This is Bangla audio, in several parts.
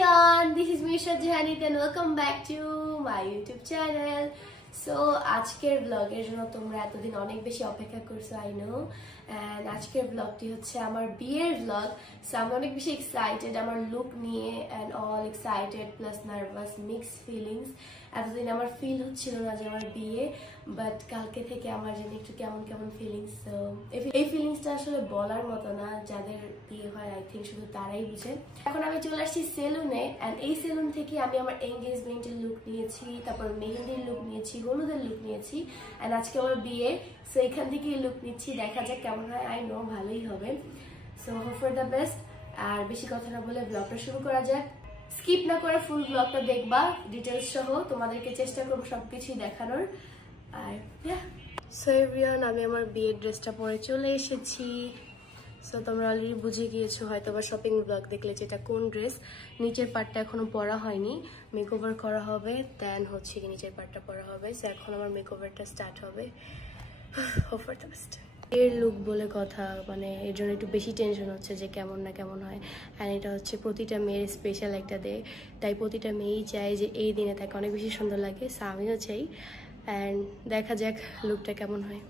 everyone, this is Misha Jahanit and welcome back to my YouTube channel. So আজকের ব্লগের জন্য তোমরা এতদিন অনেক বেশি অপেক্ষা করছো I know, and আজকের ব্লগটি হচ্ছে আমার বিয়ের ব্লগ. সো আমি অনেক বেশি এক্সাইটেড আমার লুক নিয়ে and all excited plus nervous mixed feelings. এতদিন আমার ফিল হচ্ছিল না যে আমার বিয়ে, বাট কালকে থেকে আমার জানি একটু কেমন কেমন ফিলিংস. সো এই ফিলিংসটা আসলে বলার মতো না, যাদের বিয়ে হয় আই থিঙ্ক শুধু তারাই বুঝে. এখন আমি চলে আসছি সেলুনে, অ্যান্ড এই সেলুন থেকে আমি আমার এঙ্গেজমেন্টের লুক নিয়েছি, তারপর মেহেন্দির লুক নিয়েছি, হলুদের লুক নিয়েছি, অ্যান্ড আজকে আমার বিয়ে. সো এখান থেকেই লুক নিচ্ছি, দেখা যাক কেমন হয়. আই নো ভালোই হবে. So hope for the best. আর বেশি কথা না বলে ব্লগটা শুরু করা যাক. স্কিপ না করে ফুল ব্লগটা দেখবা ডিটেলস সহ, তোমাদেরকে চেষ্টা করবো সবকিছুই দেখানোর. আর সো এভরিওয়ান, আমি আমার বিয়ের ড্রেসটা পরে চলে এসেছি. সো তোমরা অলরেডি বুঝে গিয়েছো হয়তো বা শপিং ব্লগ দেখলে যেটা কোন ড্রেস. নিচের পার্টটা এখনো পরা হয়নি, মেকওভার করা হবে, দেন হচ্ছে কি নিচের পার্টটা পরা হবে. সো এখন আমার মেকওভারটা স্টার্ট হবে. Hope for the best. এর লুক বলে কথা, মানে এর জন্য একটু বেশি টেনশন হচ্ছে যে কেমন না কেমন হয়. অ্যান্ড এটা হচ্ছে প্রতিটা মেয়ের স্পেশাল একটা ডে, তাই প্রতিটা মেয়েই চায় যে এই দিনে তাকে অনেক বেশি সুন্দর লাগে. সো আমিও চাই, অ্যান্ড দেখা যাক লুকটা কেমন হয়.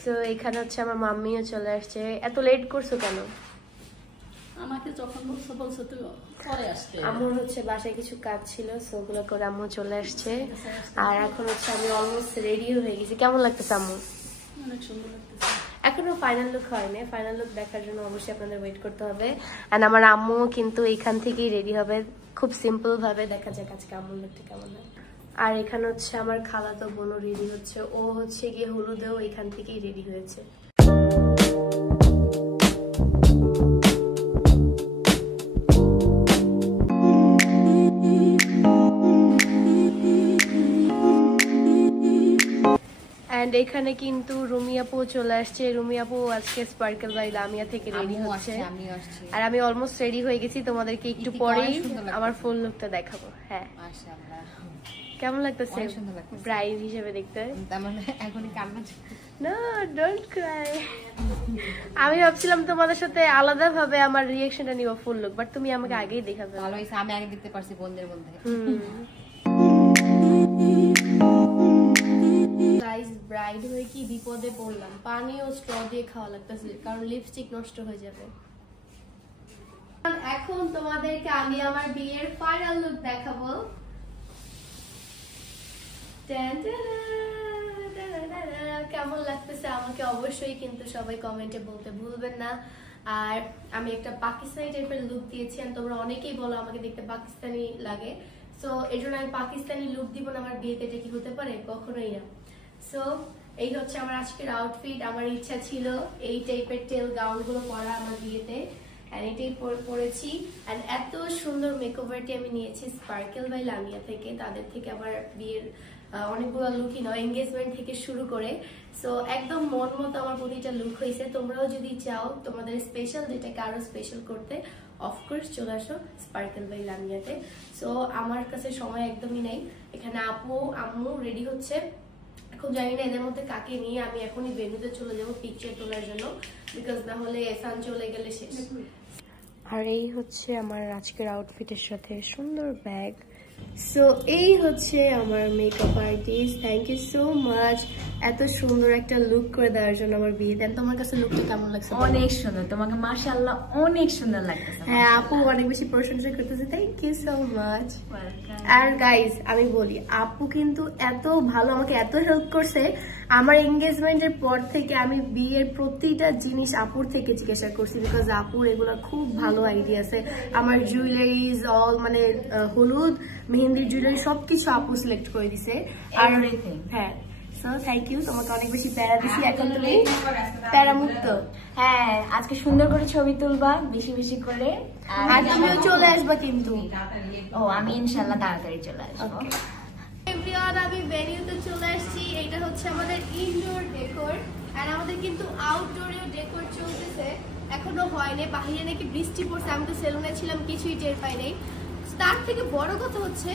সো এখানে হচ্ছে আমার মাম্মিও চলে আসছে. এত লেট করছো কেন? আমাকে যখন বলছো তুই পরে আসতে, আমার হচ্ছে বাসায় কিছু কাজ ছিল, সো ওগুলো করে আম্মু চলে আসছে. আর এখন হচ্ছে আমি অলমোস্ট রেডিও হয়ে গেছি. কেমন লাগতেছে আম্মু? অনেক সুন্দর লাগতেছে. এখনো ফাইনাল লুক হয়নি, ফাইনাল লুক দেখার জন্য অবশ্যই আপনাদের ওয়েট করতে হবে. এন্ড আমার আম্মু কিন্তু এখান থেকেই রেডি হবে খুব সিম্পল ভাবে. দেখা যাক আজকে আম্মুর লুকটা কেমন হয়. আর এখানে হচ্ছে আমার খালাতো বোনও রেডি হচ্ছে, ও হচ্ছে গিয়ে হলুদেও এখান থেকেই রেডি হয়েছে. এখানে কিন্তু রুমি আপু চলে আসছে. রুমি আপু আজকে স্পার্কেল বাই লামিয়া থেকে রেডি হচ্ছে, আর আমি অলমোস্ট রেডি হয়ে গেছি. তোমাদেরকে একটু পরেই আমার ফুল লুকটা দেখাবো. হ্যাঁ, কেমন লাগতেছে ব্রাইড হিসেবে দেখতে? না, ডোন্ট ক্রাই. আমি ভাবছিলাম তোমাদের সাথে আলাদা ভাবে আমার রিঅ্যাকশনটা নিব ফুল লুক, বাট তুমি আমাকে আগেই দেখাবে. ভালো হইছে, আমি আগে দেখতে পারছি বোনদের মধ্যে. গাইস, ব্রাইড হয়ে কি বিপদে পড়লাম. পানি ও স্ট্র দিয়ে খাওয়া লাগতেছে, কারণ লিপস্টিক নষ্ট হয়ে যাবে. এখন তোমাদেরকে আমি আমার বিয়ের ফাইনাল লুক দেখাবো. কেমন লাগতেছে আমাকে অবশ্যই কিন্তু সবাই কমেন্টে বলতে ভুলবেন না. আর আমি একটা পাকিস্তানি টাইপের লুক দিয়েছি, আর তোমরা অনেকেই বলো আমাকে দেখতে পাকিস্তানি লাগে. সো এই জন্য আমি পাকিস্তানি লুক দিব না আমার বিয়েতে. এটা কি হতে পারে? কখনোই না. সো এই হচ্ছে আমার আজকের আউটফিট. আমার ইচ্ছা ছিল এই টাইপের টেল গাউন গুলো পরা আমার বিয়েতে, এটাই পরেছি. আর এত সুন্দর মেকওভারটি আমি নিয়েছি স্পার্কেল বাই লামিয়া থেকে. তাদের থেকে আমার বিয়ের অনেকগুলো লুকই নয়, এঙ্গেজমেন্ট থেকে শুরু করে. সো একদম মন মতো আমার প্রতিটা লুক হয়েছে. তোমরাও যদি চাও তোমাদের স্পেশাল যেটাকে আরো স্পেশাল করতে, অফকোর্স চলে আসো স্পার্কেল বাই লামিয়াতে. সো আমার কাছে সময় একদমই নেই. এখানে আপু আম্মু রেডি হচ্ছে. এখন জানি না এদের মধ্যে কাকে নিয়ে আমি এখনই ভেন্যুতে চলে যাবো পিকচার তোলার জন্য, বিকজ না হলে সান চলে গেলে শেষ. আর এই হচ্ছে আমার আজকের আউটফিটের সাথে সুন্দর ব্যাগ. সো এই হচ্ছে আমার makeup artist. Thank you so much এত সুন্দর একটা লুক করে দেওয়ার জন্য আমার বিয়ে. দেন তোমার কাছে লুকটা কেমন লাগছে? অনেক সুন্দর, তোমাকে মাশাআল্লাহ অনেক সুন্দর লাগতেছে. হ্যাঁ, আপু অনেক বেশি প্রশংসা করতেছে. Thank you so much. আর গাইজ আমি বলি, আপু কিন্তু এত ভালো, আমাকে এত হেল্প করছে. আমার এঙ্গেজমেন্টের পর থেকে আমি বিয়ের প্রতিটা জিনিস আপুর থেকে জিজ্ঞাসা করছি, বিকজ আপুর এগুলো খুব ভালো আইডিয়া আছে. আমার জুয়েলারিজ অল, মানে হলুদ মেহেন্দির জুয়েলারি সবকিছু আপু সিলেক্ট করে দিছে. আর হ্যাঁ, সো থ্যাংক ইউ. তোমাকে অনেক বেশি প্যারা দিছি, এখন তুমি প্যারা মুক্ত. হ্যাঁ, আজকে সুন্দর করে ছবি তুলবা বেশি বেশি করে, আর তুমিও চলে আসবা কিন্তু. ও, আমি ইনশাআল্লাহ তাড়াতাড়ি চলে আসবো. এভরিওয়ান, আমি ভেন্যুতে চলে আসছি. এটা হচ্ছে আমাদের ইনডোর ডেকোর, আর আমাদের কিন্তু আউটডোরেও ডেকোর চলতেছে. এখনো হয়নি, বাহিরে নাকি বৃষ্টি পড়ছে. আমি তো সেলুনে ছিলাম, কিছুই টের পাই নাই. তার থেকে বড় কথা হচ্ছে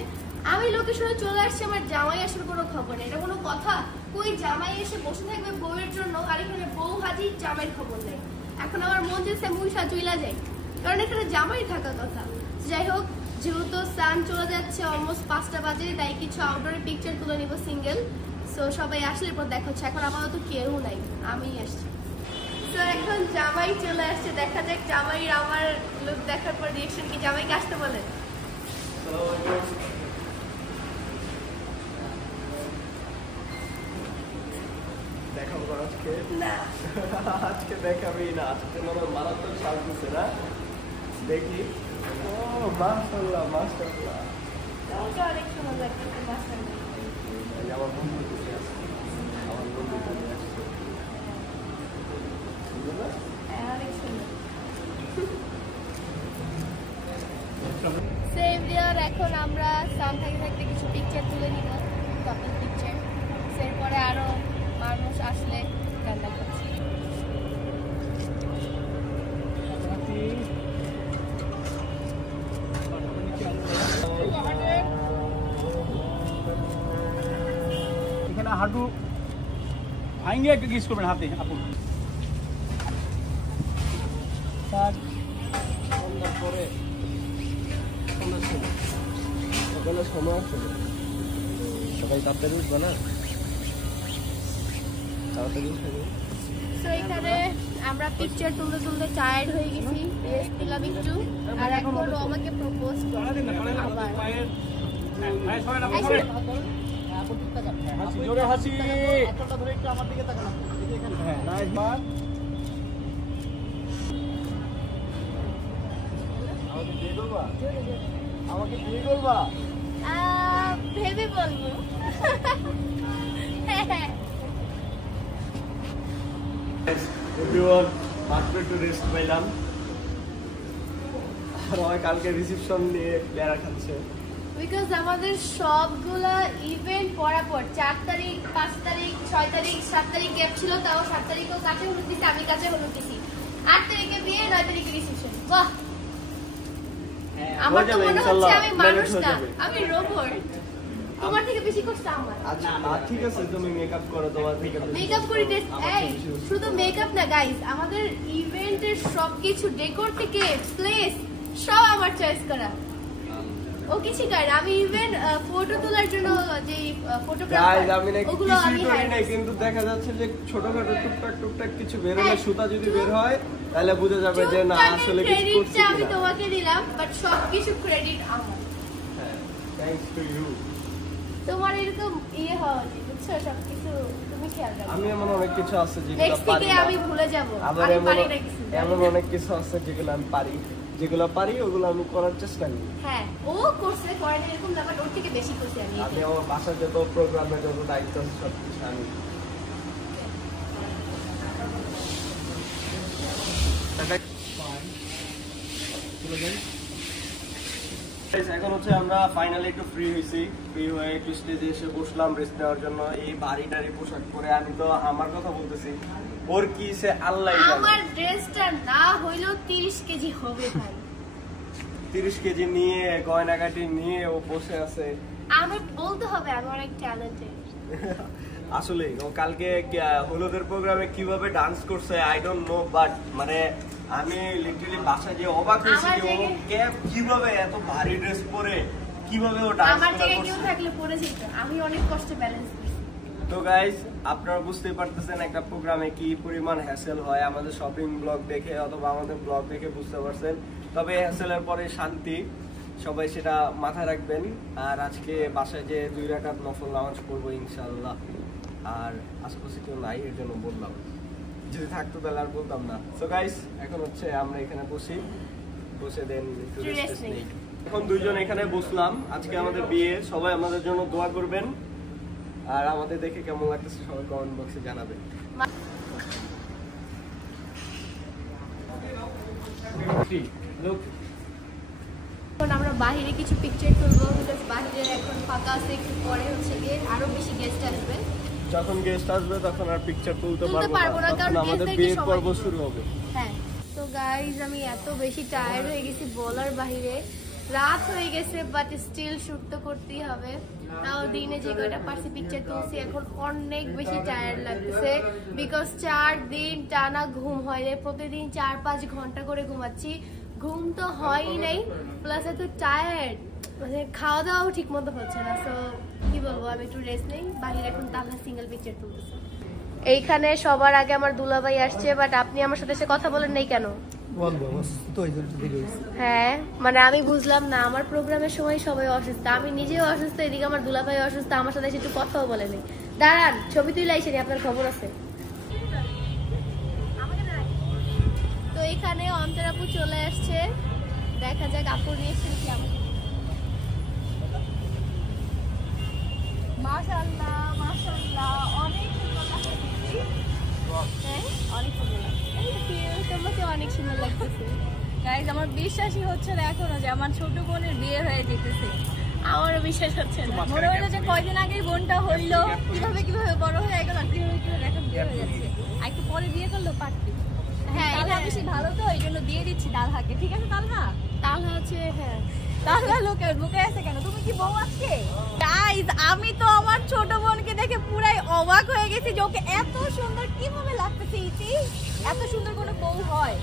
আমি লোকেশনে চলে আসছি, আমার জামাই আসার কোনো খবর নেই. এটা কোনো কথা? কই জামাই এসে বসে থাকবে বউয়ের জন্য, আর এখানে বউ হাজির, জামাইয়ের খবর নেই. এখন আমার মন যেছে মুই সাজুইলা যাই, কারণ এখানে জামাই থাকা কথা. যাই হোক, সান চলে যাচ্ছে, অলমোস্ট 5টা বাজে, তাই কিছু আউটডোরে পিকচার তুলে নিব সিঙ্গেল। সো সবাই আসলে পর দেখা হচ্ছে। এখন আপাতত কেউ নাই, আমি আসছি। তো এখন জামাই চলে আসছে, দেখা যাক জামাই আমার লুক দেখার পর রিঅ্যাকশন কি। জামাইকে আসতে বলেন। দেখাবো আজকে না আজকে দেখাবি না, আজকে মনে মারাত্মক সাজ দিচ্ছে না, দেখি। ও মাশাআল্লাহ মাশাআল্লাহ, আমাকে অনেক সময় লাগছে মাসাল্লাহ। আমার বন্ধু চলে আসছে, আমার বন্ধু চলে আসছে, বুঝলে না? অনেক সুন্দর। সেম ডিয়ার, এখন আমরা সাম থাকতে থাকতে কিছু পিকচার তুলে নিব, কাপল পিকচার। এরপরে আরো মানুষ আসলে রান্না করছি। এখানে হাঁটু ভাঙে একটা কিস করবেন হাতে আপন। সন্ধ্যার পরে সন্ধ্যার সময় সকালের সময় আছে, সবাই তাড়াতাড়ি উঠবে না, তাড়াতাড়ি উঠে তো এখানে আমরা পিকচার তুলতে তুলতে টায়ার্ড হয়ে গেছি, রেস্ট নিলাম একটু। আর এখন ও আমাকে প্রপোজ করবে আবার। জোরে হাসি, হ্যাঁ নাইস মান। আমাকে বিয়ে করবা, আমাকে বিয়ে করবা। ভেবে বলবো। এভরিওয়ান, মাত্র একটু রেস্ট পাইলাম, আর আমার কালকে রিসেপশন নিয়ে প্যারা খাচ্ছে। বিকজ আমাদের সবগুলা ইভেন্ট পরাপর 4 তারিখ, 5 তারিখ, 6 তারিখ, 7 তারিখ গ্যাপ ছিল, তাও 7 তারিখও কাছে হলুদ দিছি, আমি কাছে হলুদ দিছি। 8 তারিখে বিয়ে, 9 তারিখে রিসেপশন। বাহ, আমার তো মনে হচ্ছে আমি মানুষ না, আমি রোবট। তোমার থেকে বেশি কষ্ট আমার। আচ্ছা ঠিক আছে, তুমি মেকআপ করো, তোমার মেকআপ করি। এই শুধু মেকআপ না গাইস, আমাদের ইভেন্টের সবকিছু ডেকোর থেকে প্লেস সব আমার চয়েস করা। ও কিছু করে না, আমি ইভেন ফটো তোলার জন্য যে ফটোগ্রাফার আমি নাকি ওগুলো আমি কিছুই করি নাই, কিন্তু দেখা যাচ্ছে যে ছোটখাটো টুকটাক টুকটাক কিছু বের হলে, সুতা যদি বের হয় তাহলে বুঝা যাবে যে না আসলে কিছু করছি ক্রেডিটটা আমি কিনা। তোমাকে দিলাম, বাট সবকিছু ক্রেডিট আমার। হ্যাঁ, থ্যাঙ্কস টু ইউ। তোমার এরকম ইয়ে হওয়া উচিত, বুঝছো? সবকিছু তুমি খেয়াল রাখো। আমি এমন অনেক কিছু আছে যেগুলো নেক্সট পারি থেকে না, আমি ভুলে যাব। আবার আমি পারি না কিছু। এমন অনেক কিছু আছে যেগুলো আমি পারি, যেগুলো পারি ওগুলো আমি করার চেষ্টা করি। হ্যাঁ, ও করছে, করেন এরকম না, বাট ওর থেকে বেশি করছি আমি। আমি আমার বাসার যত প্রোগ্রামে যত দায়িত্ব আছে সব কিছু আমি। এখন হচ্ছে আমরা ফাইনালি একটু ফ্রি হয়েছি, ফ্রি হয়ে একটু স্টেজে এসে বসলাম রেস্ট নেওয়ার জন্য। এই ভারী টারি পোশাক পরে আমি তো আমার কথা বলতেছি, ওর কি সে আল্লাহ জানে। আমার ড্রেসটা না হইলেও 30 কেজি হবে ভাই। 30 কেজি নিয়ে গয়নাগাটি নিয়ে ও বসে আছে। আমি বলতে হবে আমি অনেক ট্যালেন্টেড। আসলে ও কালকে হলুদের প্রোগ্রামে কিভাবে ডান্স করছে আই ডোন্ট নো, বাট মানে আমি লিটারালি বাসায় যে অবাক হয়েছি যে ও কিভাবে এত ভারী ড্রেস পরে কিভাবে ও ডান্স আমার জায়গায় কেউ করছে। থাকলে পড়ে যেত, আমি অনেক কষ্টে ব্যালেন্স করছি। তো গাইস, আপনারা বুঝতেই পারতেছেন একটা প্রোগ্রামে কি পরিমাণ হ্যাসেল হয়, আমাদের শপিং ব্লগ দেখে অথবা আমাদের ব্লগ দেখে বুঝতে পারছেন। তবে হ্যাসেলের পরে শান্তি, সবাই সেটা মাথায় রাখবেন। আর আজকে বাসায় যে 2 রাকাত নফল নামাজ পড়বো ইনশাআল্লাহ। আর আশেপাশে কেউ নাই এর জন্য বললাম, যদি থাকতো তাহলে আর বলতাম না। সো গাইস, এখন হচ্ছে আমরা এখানে বসে দেন একটু রেস্ট নেই। এখন 2 জন এখানে বসলাম, আজকে আমাদের বিয়ে, সবাই আমাদের জন্য দোয়া করবেন। আর আমাদের দেখে কেমন লাগতেছে সবাই কমেন্ট বক্সে জানাবেন। এখন আমরা বাইরে কিছু পিকচার তুলবো, বিকজ বাইরে এখন ফাঁকা আছে, একটু পরে হচ্ছে গিয়ে আরো বেশি গেস্ট আসবে। যখন গেস্ট আসবে তখন আর পিকচার তুলতে তুলতে পারবো পারবো না, না, কারণ তখন আমাদের guest-দেরকে বিয়ের সময় পর্ব দিতে শুরু হবে। হ্যাঁ, তো গাইজ আমি এত বেশি টায়ার্ড হয়ে গেছি বলার বাইরে। রাত হয়ে গেছে, বাট স্টিল শুট তো করতেই হবে। তাও দিনে যে কয়টা পারছি পিকচার তুলছি, এখন অনেক বেশি টায়ার্ড লাগতেছে, বিকজ 4 দিন টানা ঘুম হয় না, প্রতিদিন 4-5 ঘন্টা করে ঘুমাচ্ছি। ঘুম তো হয়ই নাই, প্লাস এত টায়ার্ড। মানে খাওয়া দাওয়াও ঠিক মতো হচ্ছে না, তো কি বলবো, আমি একটু রেস্ট নেই। বাহিরে এখন তাহলে সিঙ্গেল পিকচার তুলতেছে। এইখানে সবার আগে আমার দুলাভাই আসছে, বাট আপনি আমার সাথে এসে কথা বলেন নাই কেন? হ্যাঁ মানে আমি বুঝলাম না, আমার প্রোগ্রামের সময় সবাই অসুস্থ, আমি নিজেও অসুস্থ, এদিকে আমার দুলাভাই অসুস্থ, আমার সাথে এসে একটু কথাও বলেনি। দাঁড়ান, ছবি তুলে আইসেনি, আপনার খবর আছে? তো এখানে অন্তর আপু চলে আসছে, দেখা যাক আপু রিয়েকশন কি। আমার মাশাআল্লাহ মাশাআল্লাহ, অনেক সুন্দর লাগছে। হ্যাঁ অনেক সুন্দর লাগছে, তোমাকে অনেক সুন্দর লাগতেছে। গাইস আমার বিশ্বাসই হচ্ছে না এখনো যে আমার ছোট বোনের বিয়ে হয়ে যেতেছে। আমারও বিশ্বাস হচ্ছে না, মনে হলো যে কয়দিন আগেই বোনটা হইলো, কিভাবে কিভাবে বড় হয়ে গেল, কিভাবে কিভাবে এখন বিয়ে হয়ে যাচ্ছে। আর একটু পরে বিয়ে করলো পারতি। হ্যাঁ তালহা বেশি ভালো তো, এই জন্য দিয়ে দিচ্ছি তালহাকে। ঠিক আছে তালহা? তাহলে হচ্ছে হ্যাঁ তালহা লোকের বুকে আছে কেন? তুমি কি বউ আজকে? গাইস আমি তো আমার ছোট বোনকে দেখে পুরাই অবাক হয়ে গেছি যে ওকে এত সুন্দর কিভাবে লাগতেছে। ইতি এত সুন্দর কোনো বউ হয়?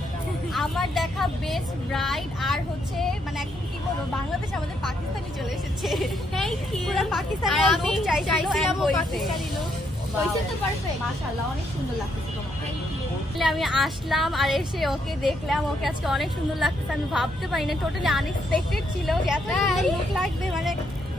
আমার দেখা বেস্ট ব্রাইড আর হচ্ছে মানে একদম কি বলবো, বাংলাদেশ আমাদের পাকিস্তানি চলে এসেছে। Thank you. পুরো পাকিস্তানি আর আমি আমি চাইছিলাম পাকিস্তানি লোক, হইছে তো পারফেক্ট। মাশাআল্লাহ অনেক সুন্দর লাগতেছে তোমাকে। Thank you. আমি আসলাম আর এসে ওকে দেখলাম, ওকে আজকে অনেক সুন্দর লাগতেছে। আমি ভাবতে পারি না, টোটালি আনএক্সপেক্টেড ছিল যে এত সুন্দর লুক লাগবে, মানে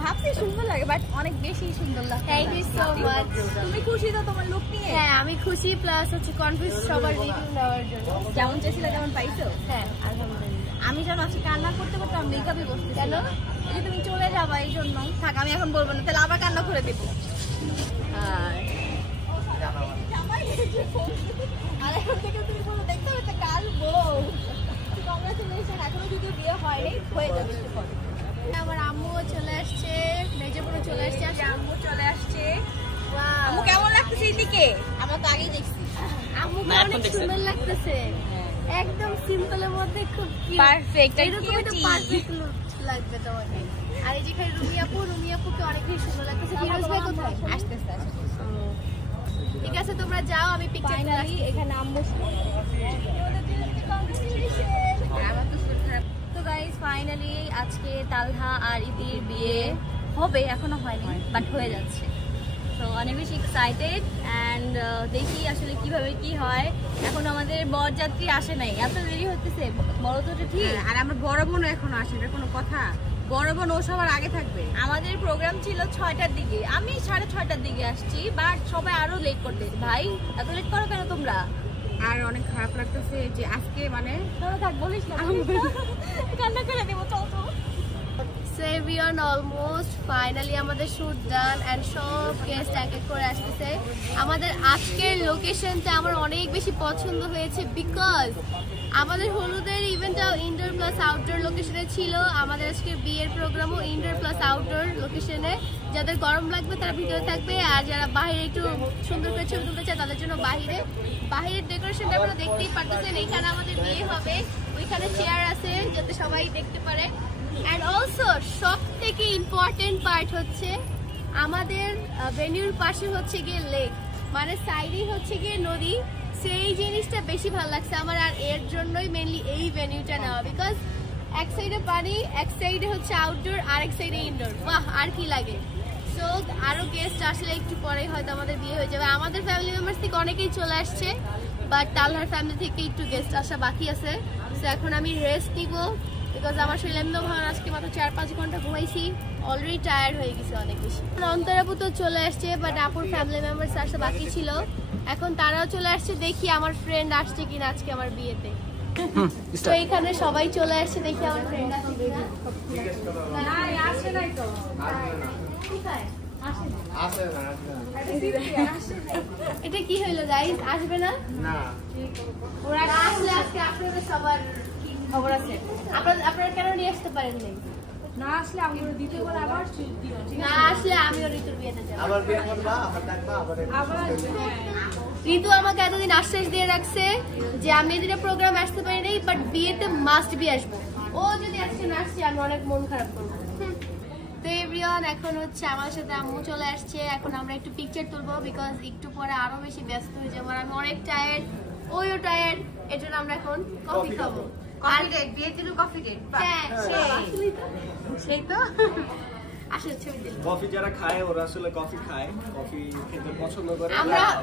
ভাবছি সুন্দর লাগে বাট অনেক বেশি সুন্দর লাগে। Thank you so much. তুমি খুশি তো তোমার লুক নিয়ে? হ্যাঁ আমি খুশি, প্লাস হচ্ছে কনফিউজ সবার রিভিউ নেওয়ার জন্য। যেমন চেয়েছিলে তেমন পাইছো? হ্যাঁ আলহামদুলিল্লাহ। আমি যেন আজকে কান্না করতে করতে আমি মেকআপই বসতে। কেন? এই যে তুমি চলে যাবা এই জন্য। থাক আমি এখন বলবো না, তাহলে আবার কান্না করে দেবো। আর এখন থেকে তুমি বলো দেখতে হবে একটা কাল বউ। কংগ্রাচুলেশন, এখনো যদিও বিয়ে হয়নি, হয়ে যাবে একটু পরে। আমার আম্মুও চলে আসছে, মেজপুরে চলে আসছে, আর আম্মু চলে আসছে। Wow. আম্মু কেমন লাগতেছে এদিকে? আমরা তো আগেই দেখছি। আম্মুকে অনেক সুন্দর লাগতেছে, একদম সিম্পলের মধ্যে খুব Perfect, এরকম একটা cutie. পারফেক্ট লুক লাগবে তোমাকে। আর এই যেখানে রুমি আপুকে অনেক বেশি সুন্দর লাগতেছে। ফিরোজ ভাই কোথায়? আসতেছে ঠিক আছে তোমরা যাও, আমি পিকচার ফাইনালি এখানে আম্মু। তো গাইস ফাইনালি আজকে তালহা আর ইদির বিয়ে হবে, এখনো হয়নি বাট হয়ে যাচ্ছে। তো অনেক বেশি এক্সাইটেড অ্যান্ড দেখি আসলে কিভাবে কি হয়। এখন আমাদের বরযাত্রী আসে নাই, এত দেরি হতেছে। বড় তো ঠিক, আর আমার বড় বোন এখনো আসে, এটা কোনো কথা? বড় বোন ও সবার আগে থাকবে। আমাদের প্রোগ্রাম ছিল 6টার দিকে, আমি 6:30টার দিকে আসছি, বাট সবাই আরো লেট করতেছে। ভাই এত লেট করো কেন তোমরা? আর অনেক খারাপ লাগতেছে যে আজকে মানে থাক বলিস না, কান্না করে দেবো। চল তো। So everyone, almost finally আমাদের শুট ডান এন্ড সব গেস্ট এক এক করে আসতেছে। আমাদের আজকের লোকেশনটা আমার অনেক বেশি পছন্দ হয়েছে, বিকজ আমাদের হলুদের ইভেন্টটাও ইনডোর প্লাস আউটডোর লোকেশনে ছিল। আমাদের আজকের বিয়ের প্রোগ্রামও ইনডোর প্লাস আউটডোর লোকেশনে। যাদের গরম লাগবে তারা ভিতরে থাকবে, আর যারা বাইরে একটু সুন্দর করে ছবি তুলতে চায় তাদের জন্য বাহিরের ডেকোরেশনটা আপনারা দেখতেই পারতেছেন। এইখানে আমাদের বিয়ে হবে, ওইখানে চেয়ার আছে যাতে সবাই দেখতে পারে। অ্যান্ড অলসো সব থেকে ইম্পর্টেন্ট পার্ট হচ্ছে আমাদের ভেন্যুর পাশে হচ্ছে গিয়ে লেক, মানে সাইডেই হচ্ছে গিয়ে নদী। সেই জিনিসটা বেশি ভালো লাগছে আমার, আর এর জন্যই মেনলি এই ভেন্যুটা নেওয়া, বিকজ এক সাইডে পানি, এক সাইডে হচ্ছে আউটডোর, আর এক সাইডে ইনডোর। বাহ, আর কি লাগে। সো আরো গেস্ট আসলে একটু পরে হয়তো আমাদের বিয়ে হয়ে যাবে। আমাদের ফ্যামিলি মেম্বার্স থেকে অনেকেই চলে আসছে, বাট তালহার ফ্যামিলি থেকে একটু গেস্ট আসা বাকি আছে। সো এখন আমি রেস্ট নিব, বিকজ আমার শরীর এমনি ভালো, আজকে মাত্র 4-5 ঘন্টা ঘুমাইছি, অলরেডি টায়ার্ড হয়ে গেছে অনেক বেশি। অন্তর আপু তো চলে আসছে, বাট আপুর ফ্যামিলি মেম্বার্স আসা বাকি ছিল, এখন তারাও চলে আসছে। দেখি আমার ফ্রেন্ড আসছে কিনা আজকে আমার বিয়েতে। তো এখানে সবাই চলে আসছে, দেখি আমার ফ্রেন্ড আসছে কিনা। এটা কি হইলো গাইস, আসবে না? ওরা আসলে আজকে আপনাদের সবার খবর আছে, আপনারা কেন নিয়ে আসতে পারেন নাই? না আসলে আমি ওর দিতে বলে আবার না আসলে আমিও ঋতুর বিয়েতে যাবো। আবার বিয়ে করবা, আবার ঋতু আমাকে এতদিন আশ্বাস দিয়ে রাখছে যে আমি এদিনে প্রোগ্রাম আসতে পারি নাই, বাট বিয়েতে মাস্ট বি আসবো। ও যদি আজকে না আসছে আমি অনেক মন খারাপ করবো। তো এভরিওয়ান, এখন হচ্ছে আমার সাথে আম্মু চলে আসছে, এখন আমরা একটু পিকচার তুলবো, বিকজ একটু পরে আরো বেশি ব্যস্ত হয়ে যাবো। আর আমি অনেক টায়ার্ড, ওইও টায়ার্ড, এর জন্য আমরা এখন কফি খাবো। কফি ডেট, বিয়ের দিন কফি ডেট। হ্যাঁ, আসলেই তো। সেই তো আসলে ছবি দিল। কফি যারা খায় ওরা আসলে কফি খায়, কফি খেতে পছন্দ করে।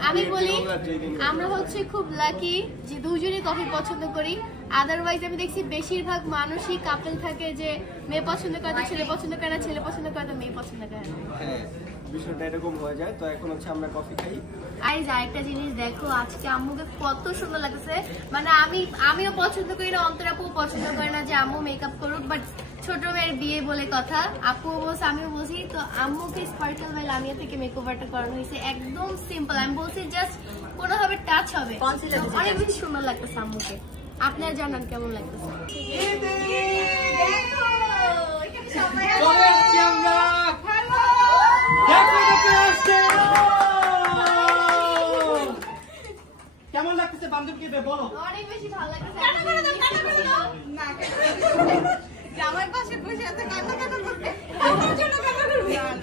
আমি বলি যেদিন আমরা হচ্ছে খুব লাকি যে দুজনেই কফি পছন্দ করি। আদারওয়াইজ আমি দেখছি বেশিরভাগ মানুষই কাপল থাকে যে মেয়ে পছন্দ করে তো ছেলে পছন্দ করে না, ছেলে পছন্দ করে তো মেয়ে পছন্দ করে না। হ্যাঁ বিষয়টা এরকম হয়ে যায়। তো এখন হচ্ছে আমরা কফি খাই। আরেকটা জিনিস দেখো, আজকে আম্মুকে কত সুন্দর লাগছে। মানে আমিও পছন্দ করি না, অন্তর আপুও পছন্দ করে না যে আম্মু মেকআপ করুক, বাট ছোট মেয়ের বিয়ে বলে কথা, আপুও বলছে আমিও বলছি। তো আম্মুকে স্পার্কেল বাই লামিয়া থেকে মেকওভারটা করানো হয়েছে, একদম সিম্পল। আমি বলছি জাস্ট কোনোভাবে টাচ হবে, অনেক বেশি সুন্দর লাগতেছে আম্মুকে। আপনারা জানান কেমন লাগতেছে। চলে এসছি আমরা। কেমন লাগতেছে বান্ধবকে বলো? অনেক বেশি ভালো লাগতেছে। আমার পাশে বসে আছে কান্না করতে।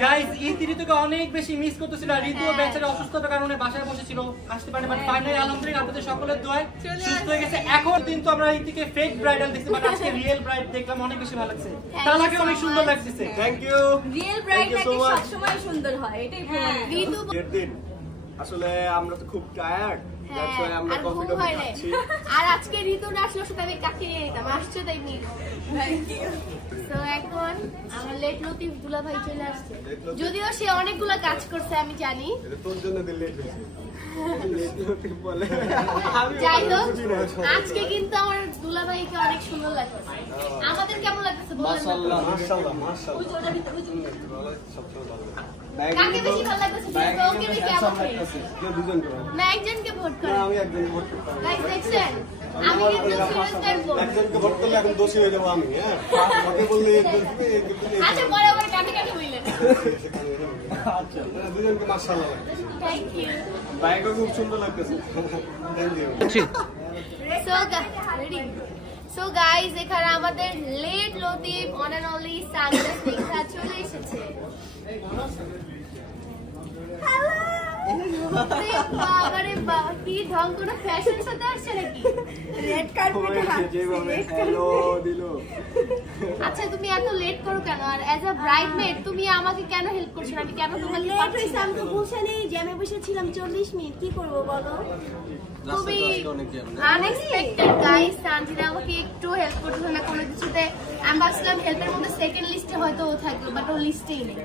গাইস এই ঋতুকে অনেক বেশি মিস করতেছিল। ঋতু বেচারা অসুস্থতার কারণে বাসায় বসেছিল, আসতে পারে, বাট ফাইনালি আলহামদুলিল্লাহ আপনাদের সকলের দোয়ায় সুস্থ হয়ে গেছে। এখন কিন্তু আমরা রীতিকে ফেক ব্রাইডাল দেখছি, বাট আজকে রিয়েল ব্রাইড দেখলাম, অনেক বেশি ভালো লাগছে। তালাকে অনেক সুন্দর লাগতেছে। Thank you. রিয়েল ব্রাইড নাকি সবসময় সুন্দর হয়, এটাই প্রমাণ। ঋতু এর দিন আসলে আমরা তো খুব টায়ার্ড, দ্যাটস ওয়াই আমরা আর কফি ঘুম হয় নাই। খাচ্ছি। আর আজকে ঋতুটা আসলে সাথে আমি কাকে নিয়ে নিতাম, আসছে তাই নিয়ে। তো এখন আমার লেট লতিফ দুলা ভাই চলে আসছে, যদিও সে অনেকগুলো কাজ করছে আমি জানি। এটা তোর জন্য লেট হয়েছে। লেট হতে বলে যাই হোক, আজকে কিন্তু আমার দুলা ভাইকে অনেক সুন্দর লাগছে। আমাদের কেমন লাগছে বলেন? মাশাআল্লাহ মাশাআল্লাহ মাশাআল্লাহ। ওই যে ওটার ভিতরে, ওই যে সবসময় ভালো। কাকে বেশি ভালো লাগছে? ওকে বেশি আমার কেউ দুজন করে। না, একজনকে ভোট করে। আমি একজন ভোট করতাম। গাইস দেখছেন, আমি কিন্তু ফিরোজদের ভোট। একজনকে ভোট করলে এখন দোষী হয়ে যাবো আমি। হ্যাঁ ওকে বললে আচ্ছা পরে আবার কাটে কাটে বললেন। আচ্ছা দুজনকে মাশাআল্লাহ লাগছে। Thank you. বাইকও খুব সুন্দর লাগতেছে। Thank you. সো গাইস, এখানে আমাদের late Latif on end only sunglass নিখা চলে এসেছে। বাবারে বাবা, কি ঢং করে ফ্যাশন সাথে আসছে নাকি? রেড কার্পেটে যেভাবে হ্যালো দিলো। আচ্ছা তুমি এত লেট করো কেন? আর এজ আ ব্রাইডমেড তুমি আমাকে কেন হেল্প করছো না? আমি কেন তোমাকে লেট পাচ্ছি হইছে, না? আমি তো বসে নেই, জ্যামে বসেছিলাম 40 মিনিট, কি করবো বলো? খুবই আনএক্সপেক্টেড গাইস। সানজিদা আমাকে একটু হেল্প করতে না কোনো কিছুতে। আমি ভাবছিলাম হেল্পের মধ্যে সেকেন্ড লিস্টে হয়তো ও থাকবে, বাট ও লিস্টেই নেই।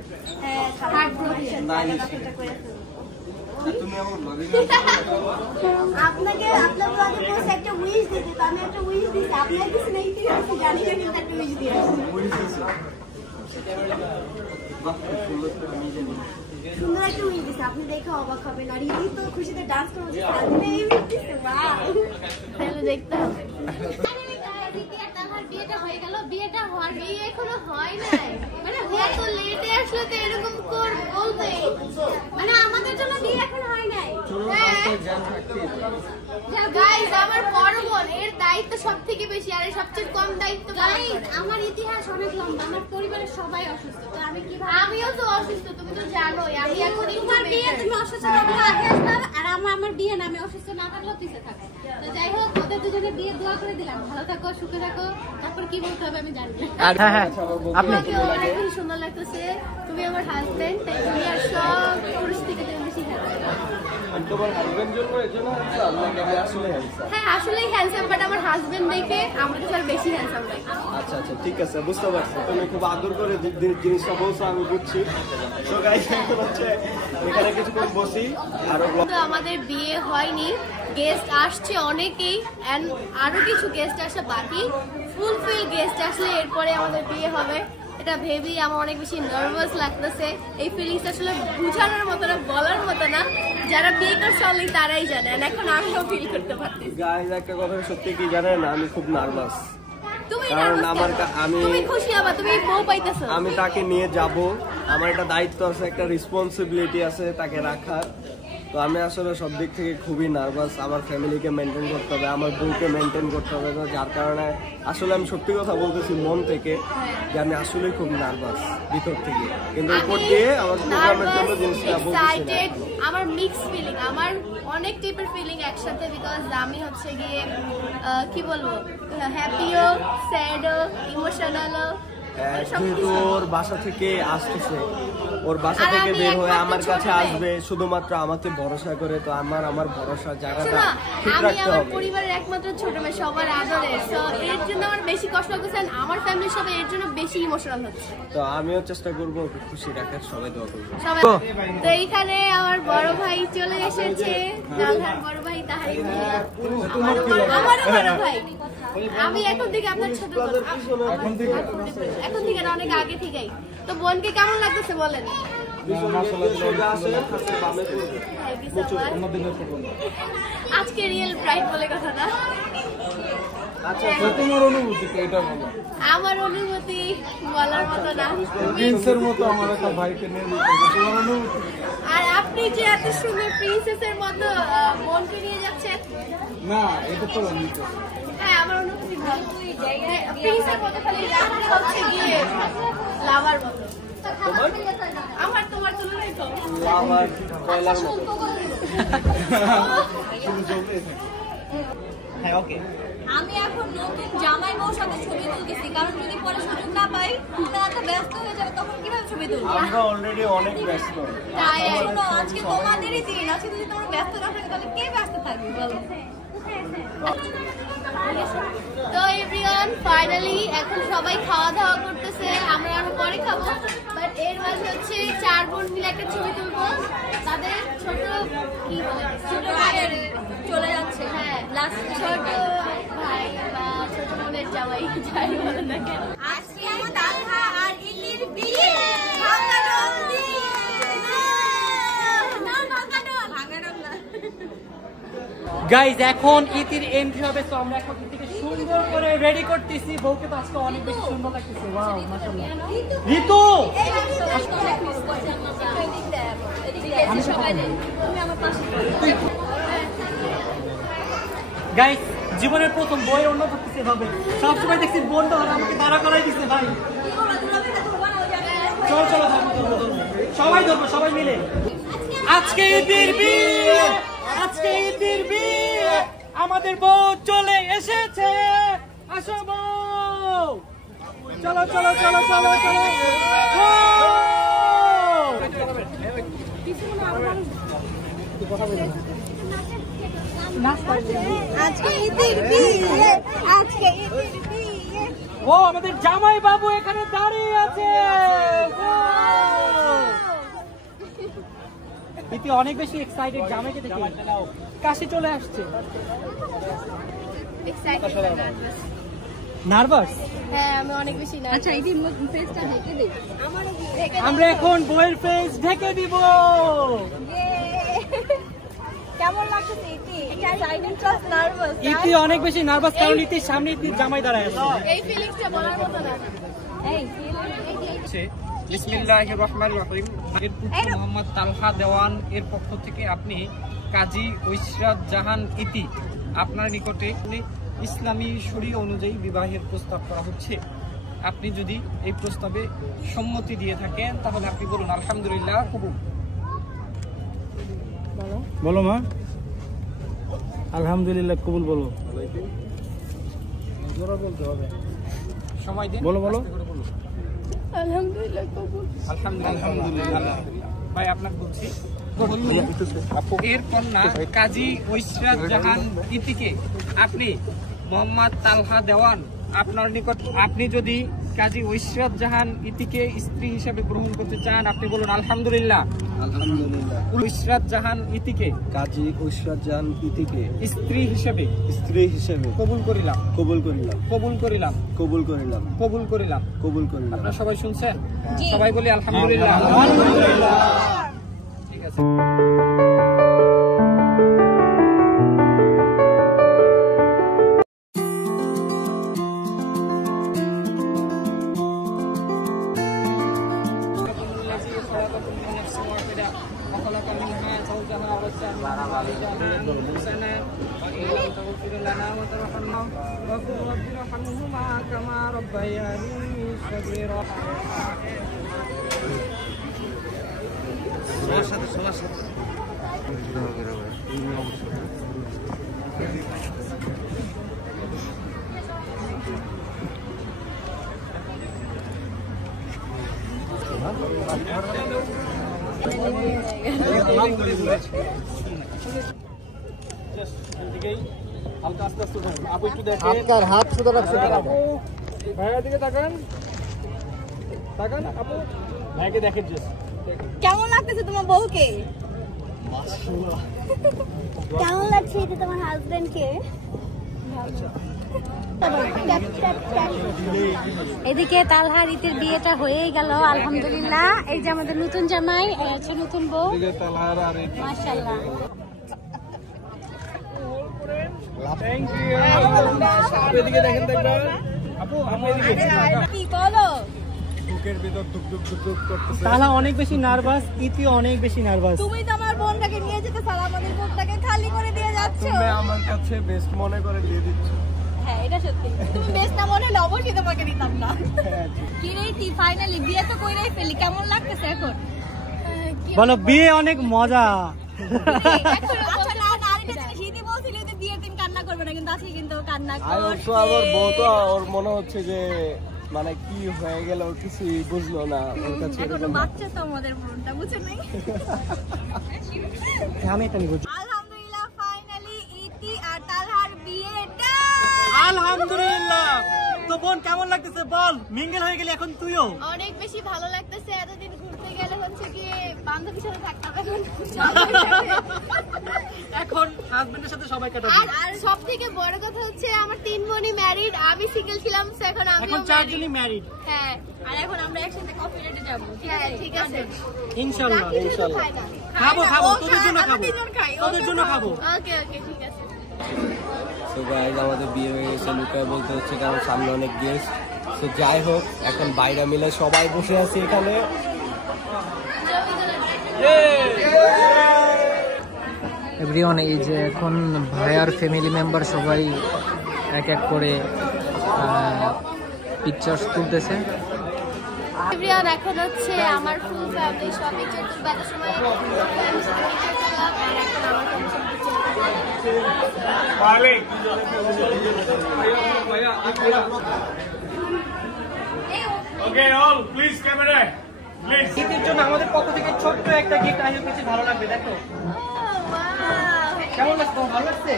হ্যাঁ, হার্ট ব্রোকেন। তুমি আমার ভাবি আপনাকে আপনার ব্লগে পোস্ট একটা উইশ দিতে, তো আমি একটা উইশ দিছি, আপনার কিছু নেই, কি আছে জানি না, কিন্তু একটা উইশ দিয়ে আসছি। সুন্দর একটা উইশ দিছে, আপনি দেখে অবাক হবেন। আর ইনি তো খুশিতে ডান্স করে বলছে, সাজিদা এই দিছে, বাহ। তাহলে দেখতে হবে। বিয়েটা হয়ে গেল, বিয়েটা হওয়ার বিয়ে এখনো হয় নাই। মানে এত লেটে আসলে তো এরকম বলবে, মানে আমাদের জন্য বিয়ে এখন হয় নাই। গাইস আমার বড় বোন, এর দায়িত্ব সব থেকে বেশি, আর সবচেয়ে কম দায়িত্ব গাইস, আমার ইতিহাস অনেক লম্বা, আমার পরিবারের সবাই অসুস্থ, তো আমি কিভাবে? আমিও তো অসুস্থ, তুমি তো জানোই। আমি এখন তোমার বিয়ে তুমি অসুস্থ থাকলে আগে আসবে, আর আমার বিয়ে না, আমি অসুস্থ না থাকলেও পিছিয়ে থাকো। তো যাই হোক, ওদের দুজনে বিয়ে দোয়া করে দিলাম, ভালো থাকো, সুখে থাকো। তারপর কি বলতে হবে আমি জানি না। তোমাকে অনেক বেশি সুন্দর লাগতেছে। তুমি আমার হাজবেন্ড, তাই তুমি আর সব পুরুষ থেকে তুমি বেশি হ্যান্ডসাম। তোমার হাজবেন্ড জন্য এর জন্য আসলে হ্যাঁ আসলেই হ্যান্ডসাম, বাট আমার হাজবেন্ড দেখে আমার কাছে আর বেশি হ্যান্ডসাম লাগে। আচ্ছা আচ্ছা ঠিক আছে, বুঝতে পারছি। তুমি খুব আদর করে জিনিসটা বলছো, আমি বুঝছি। তো গাইস এখন হচ্ছে এখানে কিছুক্ষণ বসি। আরো তো আমাদের বিয়ে হয়নি, গেস্ট আসছে অনেকেই, এন্ড আরো কিছু গেস্ট আসা বাকি। ফুলফিল গেস্ট আসলে এরপরে আমাদের বিয়ে হবে। এটা ভেবেই আমার অনেক বেশি নার্ভাস লাগতেছে। এই ফিলিংস আসলে বোঝানোর মতো না, বলার মতো না। যারা বিয়ে করছে অলরেডি তারাই জানে, আর এখন আমিও ফিল করতে পারছি। গাইস একটা কথা সত্যি কি জানেন, আমি খুব নার্ভাস। তুমি কারণ nervous আমার কেন? আমি তুমি খুশি হবা, তুমি বউ পাইতেছো। আমি তাকে নিয়ে যাব, আমার একটা দায়িত্ব আছে, একটা রেসপন্সিবিলিটি আছে তাকে রাখার। তো আমি আসলে সব দিক থেকে খুবই নার্ভাস। আমার ফ্যামিলিকে মেনটেন করতে হবে, আমার বউকে মেনটেন করতে হবে। তো যার কারণে আসলে আমি সত্যি কথা বলতেছি মন থেকে যে আমি আসলেই খুব নার্ভাস ভিতর থেকে, কিন্তু উপর দিয়ে আমার প্রোগ্রামের জন্য জিনিসটা বলতেছি না। এক্সাইটেড, আমার মিক্স ফিলিং, আমার অনেক টাইপের ফিলিং একসাথে। বিকজ আমি হচ্ছে গিয়ে কি বলবো, হ্যাপিও, স্যাডও, ইমোশনালও, যেহেতু ওর বাসা থেকে আসতেছে, ওর বাসা থেকে বের হয়ে আমার কাছে আসবে শুধুমাত্র আমাকে ভরসা করে, তো আমার ভরসা জায়গাটা ঠিক আমি রাখতে আমার হবে। পরিবারের একমাত্র ছোট মেয়ে, সবার আদরের, তো এর জন্য আমার বেশি কষ্ট লাগতেছে, আমার ফ্যামিলির সবাই এর জন্য বেশি ইমোশনাল হচ্ছে তো আমিও চেষ্টা করবো ওকে খুশি রাখার, সবাই দোয়া করবো। সবাই। তো এইখানে আমার বড় ভাই চলে এসেছে, তালহার বড় ভাই তাহারি ভাইয়া, আমারও বড় ভাই। আমি এখন থেকে আপনার ছোট বোন, এখন থেকে না, অনেক আগে থেকেই। তো বোনকে কেমন লাগতেছে বলেন? আজকে রিয়েল ব্রাইট বলে কথা না। তোমার অনুভূতি এটা বলো। আমার অনুভূতি বলার মতো না। প্রিন্সের মতো আমার একটা ভাইকে নিয়ে তোমার অনুভূতি। আর আপনি যে এত সুন্দর প্রিন্সেসের মতো বোনকে নিয়ে যাচ্ছেন, না এটা তো নিতে হ্যাঁ আমার অনুভূতি ভালো। প্রিন্সের মতো খালি রাখতে হচ্ছে গিয়ে লাভার মতো। আমার তোমার তুলনায় তো আমার কয়লার মতো। হ্যাঁ ওকে। আমি এখন নতুন জামাই বউর সাথে ছবি তুলতেছি, কারণ যদি পরে সুযোগ না পাই তাহলে তো ব্যস্ত হয়ে যাবে, তখন কিভাবে ছবি তুলবো? আমরা অলরেডি অনেক ব্যস্ত। তাই শোনো, আজকে তোমাদেরই দিন, আজকে যদি তোমরা ব্যস্ত না থাকো তাহলে কে ব্যস্ত থাকবে বলো? তো এভরিওয়ান, ফাইনালি এখন সবাই খাওয়া দাওয়া করতেছে, আমরা আরো পরে খাবো। বাট এর মাঝে হচ্ছে 4 বোন মিলে একটা ছবি তুলবো, তাদের ছোট কি বলে ছোট ভাইয়ের চলে যাচ্ছে, হ্যাঁ লাস্ট ছোট ভাই বা ছোট বোনের জামাই যাই বলে না কেন। আজকে তালহা আর ইতির বিয়ে। ভাঙাড়ন দিয়ে। না ভাঙাড়ন না। গাইজ এখন ইতির এন্ট্রি হবে, তো আমরা এখন ইতিকে সুন্দর করে রেডি করতেছি। বউকে তো আজকে অনেক বেশি সুন্দর লাগতেছে। ওয়াও মাশাআল্লাহ। ঋতু গাইজ জীবনের প্রথম বইয়ের অন্য করতেছে ভাবে, সবসময় দেখছি বোনটা আমাকে দাঁড়া করাই দিচ্ছে ভাই। চলো চলো সবাই ধরবো, সবাই মিলে। আজকে ঈদের বিয়ে, আজকে ঈদের বিয়ে, আমাদের বউ চলে এসেছে। আসো বউ, চলো চলো চলো চলো চলো। আজকে ঈদের বিয়ে, আজকে ঈদের বিয়ে। ও আমাদের জামাই বাবু এখানে দাঁড়িয়ে আছে। ইতি অনেক বেশি এক্সাইটেড জামাইকে দেখে, কাশি চলে আসছে। নার্ভাস? হ্যাঁ আমি অনেক বেশি না। আচ্ছা ইতির ফেসটা ঢেকে দে। আমারও ঢেকে আমরা এখন বইয়ের ফেস ঢেকে দিব। কেমন লাগছে ইতি? Excited plus nervous. ইতি অনেক বেশি নার্ভাস, কারণ ইতির সামনে ইতির জামাই দাঁড়ায় আছে। এই ফিলিংসটা বলার মতো না। এই বিসমিল্লাহির রহমানির রহিম। এর পুত্র মোহাম্মদ তালহা দেওয়ান এর পক্ষ থেকে আপনি কাজী ঐশরাত জাহান ইতি আপনার নিকটে ইসলামী শরীয়ত অনুযায়ী বিবাহের প্রস্তাব করা হচ্ছে। আপনি যদি এই প্রস্তাবে সম্মতি দিয়ে থাকেন তাহলে আপনি বলুন আলহামদুলিল্লাহ কবুল। বলো মা। আলহামদুলিল্লাহ কবুল বলো। সময় দিন, বলো বলো। আলহামদুলিল্লাহ কবুল। আলহামদুলিল্লাহ। ভাই আপনাকে বলছি, এর কন্যা কাজী ঐশরাত জাহান ইতিকে আপনি মোহাম্মদ তালহা দেওয়ান আপনার নিকট, আপনি যদি কাজী ঐশরাত জাহান ইতিকে স্ত্রী হিসেবে গ্রহণ করতে চান আপনি বলুন আলহামদুলিল্লাহ। আলহামদুলিল্লাহ। ঐশরাত জাহান ইতিকে কাজী ঐশরাত জাহান ইতিকে স্ত্রী হিসেবে কবুল করিলাম, কবুল করিলাম। আপনারা সবাই শুনছেন? সবাই বলি আলহামদুলিল্লাহ। ঠিক আছে। আপনার হাত শুধু রাখছে ভাইয়ের দিকে তাকান তাকান আপু ভাইকে দেখেন কেমন লাগতেছে তোমার বউকে? কেমন লাগছে এটা তোমার হাজবেন্ডকে? এদিকে তালহা রীতির বিয়েটা হয়েই গেল আলহামদুলিল্লাহ। এই যে আমাদের নতুন জামাই আছে, নতুন বউ, মাশাআল্লাহ। এদিকে দেখেন দেখবেন আপু কি বলো? বুকের ভিতর ধুক ধুক ধুক ধুক করতেছে। তাহলে অনেক বেশি নার্ভাস, ইতি অনেক বেশি নার্ভাস। তুমি তো আমার বোনটাকে নিয়ে যেতে চাও, আমাদের বোনটাকে খালি করে দিয়ে যাচ্ছ। তুমি আমার কাছে বেস্ট মনে করে দিয়ে দিচ্ছ। হ্যাঁ এটা সত্যি, তুমি বেস্ট না মনে হলে অবশ্যই তোমাকে নিতাম না। কি রে তুই ফাইনালি বিয়ে তো কইরাই ফেলি, কেমন লাগতেছে এখন? বলো বিয়ে অনেক মজা। আচ্ছা না না, আরেকটা জিনিস ইতি বলছিল যে বিয়ের দিন কান্না করবে না, কিন্তু আজকে কিন্তু কান্না করছে। আমার বউ তো ওর মনে হচ্ছে যে মানে কি হয়ে গেল কিছুই বুঝলো না ওর কাছে। এখনো বাচ্চা তো আমাদের বোনটা, বুঝছো নাই? আমি এটা বুঝি। আলহামদুলিল্লাহ ফাইনালি ইতি আর তালহার বিয়েটা। আলহামদুলিল্লাহ। তো বোন কেমন লাগতেছে বল? মিঙ্গেল হয়ে গেলি এখন তুইও। অনেক বেশি ভালো লাগতেছে। এতদিন ঘুরতে গেলে হচ্ছে কি বান্ধবীর সাথে থাকতাম, এখন হাজবেন্ডের সাথে সবাই কাটাবো। আর সব থেকে বড় কথা হচ্ছে আমার 3 বোনই ম্যারিড, আমি সিঙ্গেল ছিলাম, এখন আমি এখন 4 জনই ম্যারিড। হ্যাঁ, আর এখন আমরা একসাথে কফি ডেটে যাব। হ্যাঁ ঠিক আছে ইনশাআল্লাহ। খাবো খাবো, তোদের জন্য খাবো, তোদের জন্য খাবো। ওকে ওকে ঠিক আছে। তো গাইস আমাদের বিয়ে হয়ে গেছে, লুকায় বলতে হচ্ছে কারণ সামনে অনেক গেস্ট। তো যাই হোক এখন বাইরে মিলে সবাই বসে আছি এখানে। এভরিওয়ান, এই যে এখন ভাইয়ার ফ্যামিলি মেম্বার সবাই এক এক করে পিকচার্স তুলতেছে। এভরিওয়ান, এখন হচ্ছে আমার ফুল ফ্যামিলি সব পিকচার তুলবে। এত সময় ঈদের জন্য আমাদের পক্ষ থেকে ছোট্ট একটা গিফট আইও, কিছু ভালো লাগবে দেখো। কেমন লাগছে তোমার? ভালো লাগছে?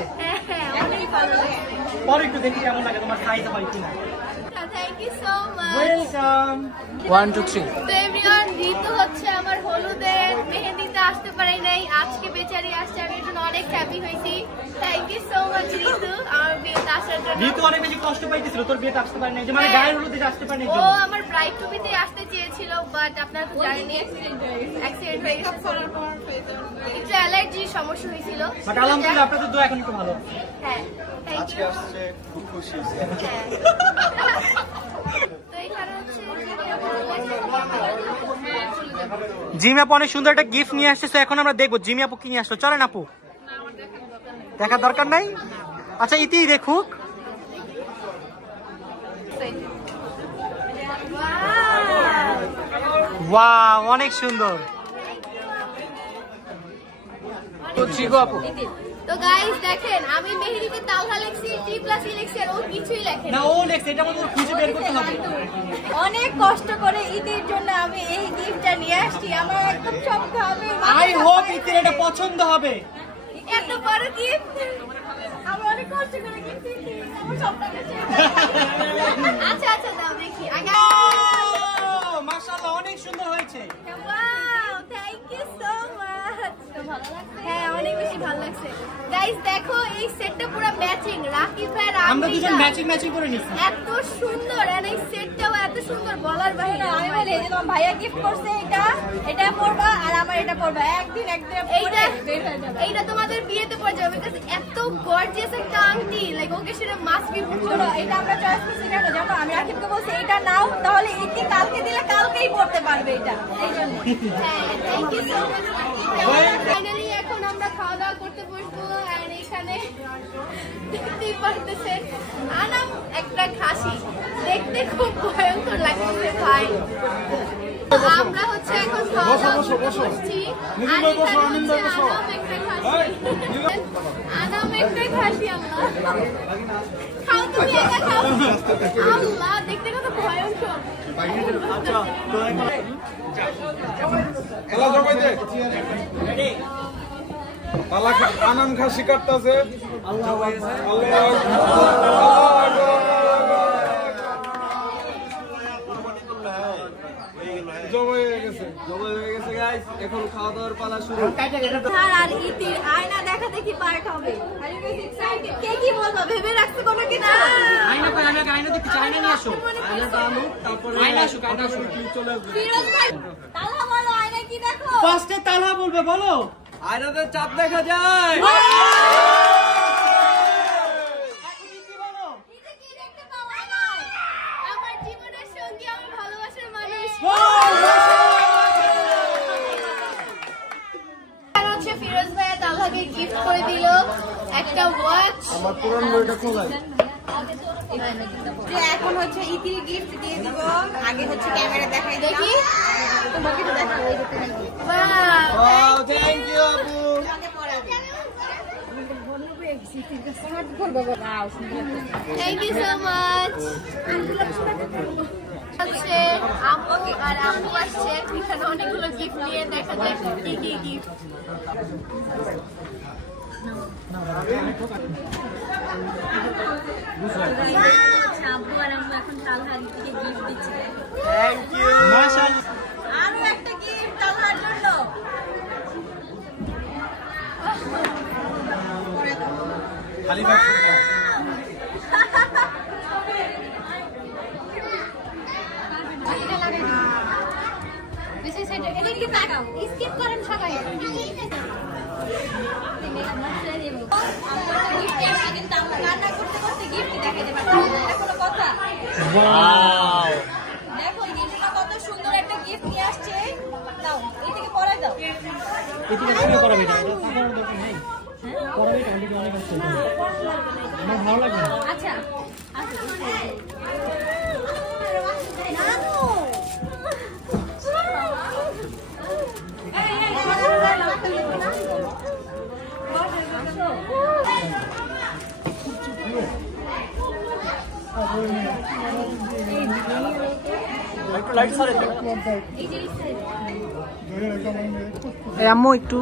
অনেক ভালো লাগছে। পরে একটু দেখি কেমন লাগে, তোমার সাইজ হয় কিনা। Thank you so much. Welcome. 1 2 3। তো এভরিওয়ান, ঋতু হচ্ছে আমার হলুদের মেহেন্দিতে আসতে পারে নাই, আজকে বেচারি আসছে, আমি এর জন্য অনেক হ্যাপি হয়েছি। থ্যাংক ইউ সো মাচ ঋতু আমার বিয়েতে আসার জন্য। ঋতু অনেক বেশি কষ্ট পাইতেছিল তোর বিয়েতে আসতে পারে নাই, যে মানে গায়ের হলুদে আসতে পারে নাই। ও আমার ব্রাইড টু বিতে আসতে চেয়েছিল, বাট আপনারা তো জানেনই অ্যাক্সিডেন্ট হয়ে গেছে, একটু অ্যালার্জির সমস্যা হয়েছিল। বাট আলহামদুলিল্লাহ আপনাদের দোয়া এখন একটু ভালো। হ্যাঁ থ্যাংক আজকে ইউ। আসছে খুব খুশি। তো এখানে হচ্ছে জিমি আপু অনেক সুন্দর একটা গিফট নিয়ে আসছে, এখন আমরা দেখবো জিমি আপু কি নিয়ে আসলো। চলেন আপু, দেখার দরকার নাই। আচ্ছা ইতি দেখুক। ওয়াও অনেক সুন্দর। তো গাইস দেখেন, আমি মেহেদিতে তাওহা লেখছি, T+E লেখছি, আর ও কিছুই লেখে না ও লেখছে, এটা আমাদের খুঁজে বের করতে হবে। অনেক কষ্ট করে ঈদের জন্য আমি এই গিফটটা নিয়ে আসছি, আমার একদম সব খাবে। আই হোপ ইতির এটা পছন্দ হবে। এত বড় গিফট আমি অনেক কষ্ট করে গিফট দিয়েছি, আমার সব টাকা শেষ। আচ্ছা আচ্ছা দাও দেখি আগে। মাশাআল্লাহ অনেক সুন্দর হয়েছে। Wow thank you so much. ভালো লাগছে? হ্যাঁ অনেক বেশি ভালো লাগছে। গাইস দেখো এই সেটটা পুরো ম্যাচিং, রাকিব ভাই আর আমরা দুজন ম্যাচিং করে নিছি। এত সুন্দর, আর এই সেটটাও এত সুন্দর বলার বাইরে। আমি বলি এই যে তোমার ভাইয়া গিফট করছে, এটা পরবা আর আমার এটা পরবা, একদিন এইটা বের হয়ে যাবে। এইটা তোমাদের বিয়েতে পরে যাবে, বিকজ এত গর্জিয়াস একটা আংটি, লাইক ওকেশনে মাস্ট বি। শোনো এটা আমরা চয়েস করছি কেন জানো? আমি রাকিবকে বলছি এটা নাও, তাহলে ইতি কালকে দিলে কালকেই পড়তে পারবে এটা, এই জন্য। হ্যাঁ thank you so much. Finally এখন আমরা খাওয়া দাওয়া করতে বসবো, আর এখানে দেখতেই পারতেছেন আনাম একটা খাসি, দেখতে খুব ভয়ঙ্কর লাগতেছে ভাই। আমরা হচ্ছে এখন খাওয়া দাওয়া করতে বসছি, আর এখানে হচ্ছে আনাম একটা খাসি। আল্লাহ খাও, তুমি একা খাও। আল্লাহ দেখতে কত ভয়ঙ্কর। খেলা জমাই দে পালা আনান খা শিকারতাছে আল্লাহু আকবার জমাই হয়ে গেছে গাইস এখন খাওয়া দাওয়ার পালা শুরু আর ইতির আয়না দেখা দেখি পার্ট হবে আর ইউ এক্সাইটেড কে কি বলবো ভেবে রাখতে কোনো কিছু আয়না কই আয়না দেখতে চাই না নিয়ে আসো আয়নাটা আনো তারপরে আয়না আসো চলে আসবে ফিরোজ ভাই তালা বলো আয়না কি দেখো ফার্স্টে তালা বলবে বলো আয়নাতে চাঁদ দেখা যায় এটা কি দেখতে পাও আয়নায় আমার জীবনের সঙ্গী আমার ভালোবাসার মানুষ আর হচ্ছে ফিরোজ ভাইয়া তালহাকে গিফট করে দিল একটা ওয়াচ আমার পুরান বইটা খোলাই এখন হচ্ছে ইতি গিফট দিয়ে দিব আগে হচ্ছে ক্যামেরা দেখাই দেখি তোমাকে তো দেখাবো এই দেখতে ওয়াও থ্যাংক ইউ আপু থ্যাংক ইউ সো মাচ হচ্ছে আম্মু আর আম্মু আসছে এখানে অনেকগুলো গিফট নিয়ে দেখা যায় কি কি গিফট আম্মু আর আম্মু এখন তালহার থেকে গিফট দিচ্ছে থ্যাংক ইউ মাশাআল্লাহ আরো একটা গিফট তালহার জন্য খালি বাক্স স্কিপ করেন সবাই কিন্তু আমরা রান্না করতে করতে গিফট দেখাতে পারবো না এটা কোনো কথা দেখো গিফটটা কত সুন্দর একটা গিফট নিয়ে আসছে দাও এই থেকে পরে দাও এদিকে কি করাবে এটা করার দরকার নেই করাবে এটা অনেক আছে আমার ভালো লাগে না আচ্ছা একটু লাইট সরে দাও এই আম্মু একটু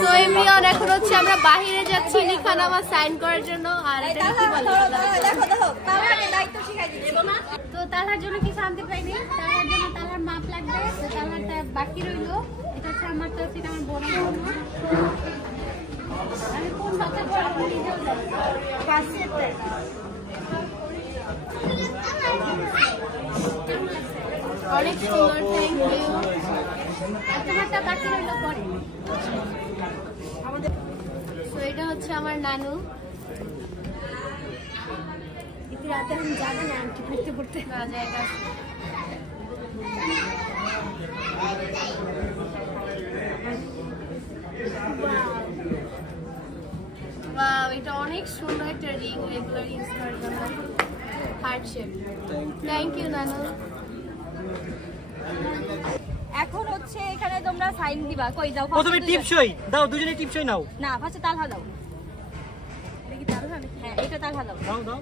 তো এমনিও এখন হচ্ছে আমরা বাহিরে যাচ্ছি লিখানামা সাইন করার জন্য আর এটা কি বলে দেখো দেখো তালহাকে দায়িত্ব শিখাই দিচ্ছি তো তালহার জন্য কিছু আনতে পাইনি তালহার জন্য তালহার মাপ লাগবে তো তালহারটা বাকি রইলো এটা হচ্ছে আমার তো সেটা আমার বোনের জন্য আমি কোন সবচেয়ে বড় নিজেও জানি পাশেতে অনেক সুন্দর থ্যাংক ইউ তালহারটা বাকি রইলো পরে তো এটা হচ্ছে আমার নানু ইতি রাতে আমি যাবো না আন্টি পড়তে পড়তে না জায়গা ওয়াও এটা অনেক সুন্দর একটা রিং রেগুলার ইউজ করার জন্য হার্ট শেপ থ্যাংক ইউ নানু এখন হচ্ছে এখানে তোমরা সাইন দিবা কই যাও প্রথমে টিপসই দাও দুজনে টিপসই নাও না ফার্স্টে তালহা দাও দেখি তালহা হ্যাঁ এটা তালহা দাও দাও দাও